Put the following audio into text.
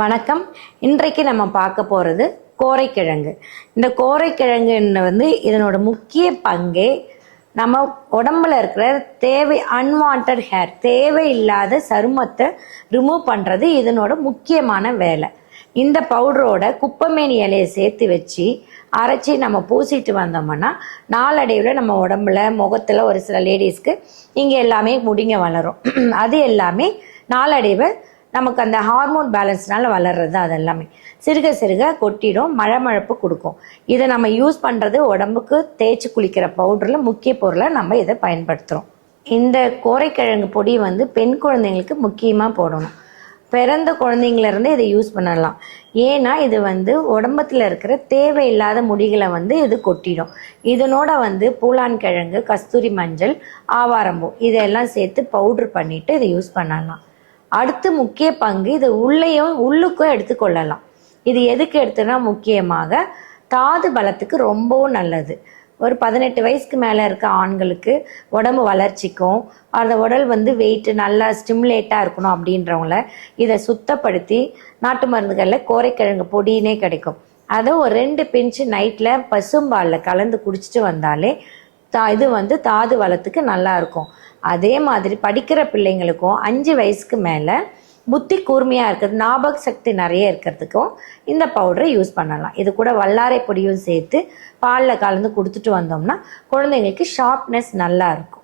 வணக்கம். இன்றைக்கு நம்ம பார்க்க போகிறது கோரைக்கிழங்கு. இந்த கோரைக்கிழங்குன்னு இதனோட முக்கிய பங்கே நம்ம உடம்புல இருக்கிற அன்வான்ட் ஹேர், தேவையில்லாத சருமத்தை ரிமூவ் பண்ணுறது இதனோட முக்கியமான வேலை. இந்த பவுடரோட குப்பைமேனி இலையை சேர்த்து வச்சு அரைச்சி நம்ம பூசிட்டு வந்தோம்னா நாளடைவில் நம்ம உடம்புல முகத்தில் ஒரு சில லேடிஸ்க்கு இங்கே எல்லாமே முடிங்க வளரும். அது எல்லாமே நாளடைவில் நமக்கு அந்த ஹார்மோன் பேலன்ஸ்னால வளர்றது அதெல்லாமே சிறுக சிறுக கொட்டிடும், மழப்பு கொடுக்கும். இதை நம்ம யூஸ் பண்ணுறது உடம்புக்கு தேய்ச்சி குளிக்கிற பவுடரில் முக்கிய பொருளை நம்ம இதை பயன்படுத்துகிறோம். இந்த கோரைக்கிழங்கு பொடி பெண் குழந்தைங்களுக்கு முக்கியமாக போடணும். பிறந்த குழந்தைங்கள்லேருந்து இதை யூஸ் பண்ணலாம். ஏன்னா இது உடம்பத்தில் இருக்கிற தேவையில்லாத முடிகளை இது கொட்டிடும். இதனோட பூலான் கிழங்கு, கஸ்தூரி மஞ்சள், ஆவாரம்பூ இதெல்லாம் சேர்த்து பவுட்ரு பண்ணிவிட்டு இதை யூஸ் பண்ணலாம். அடுத்து முக்கிய பங்கு இது உள்ளுக்கும் எடுத்துக்கொள்ளலாம். இது எதுக்கு எடுத்துனா முக்கியமாக தாது பலத்துக்கு ரொம்பவும் நல்லது. ஒரு 18 வயசுக்கு மேலே இருக்க ஆண்களுக்கு உடம்பு வளர்ச்சிக்கும் அந்த உடல் வெயிட் நல்லா ஸ்டிமுலேட்டாக இருக்கணும் அப்படின்றவங்கள இதை சுத்தப்படுத்தி நாட்டு மருந்துகளில் கோரைக்கிழங்கு பொடியினே கிடைக்கும். அதை ஒரு 2 பிஞ்சு நைட்டில் பசும்பாலில் கலந்து குடிச்சிட்டு வந்தாலே இது தாது வளத்துக்கு நல்லா இருக்கும். அதே மாதிரி படிக்கிற பிள்ளைங்களுக்கும் 5 வயசுக்கு மேலே புத்தி கூர்மையாக இருக்கிறது, ஞாபக சக்தி நிறைய இருக்கிறதுக்கும் இந்த பவுடரை யூஸ் பண்ணலாம். இது கூட வல்லாரை பொடியும் சேர்த்து பாலில் கலந்து கொடுத்துட்டு வந்தோம்னா குழந்தைங்களுக்கு ஷார்ப்னஸ் நல்லா இருக்கும்.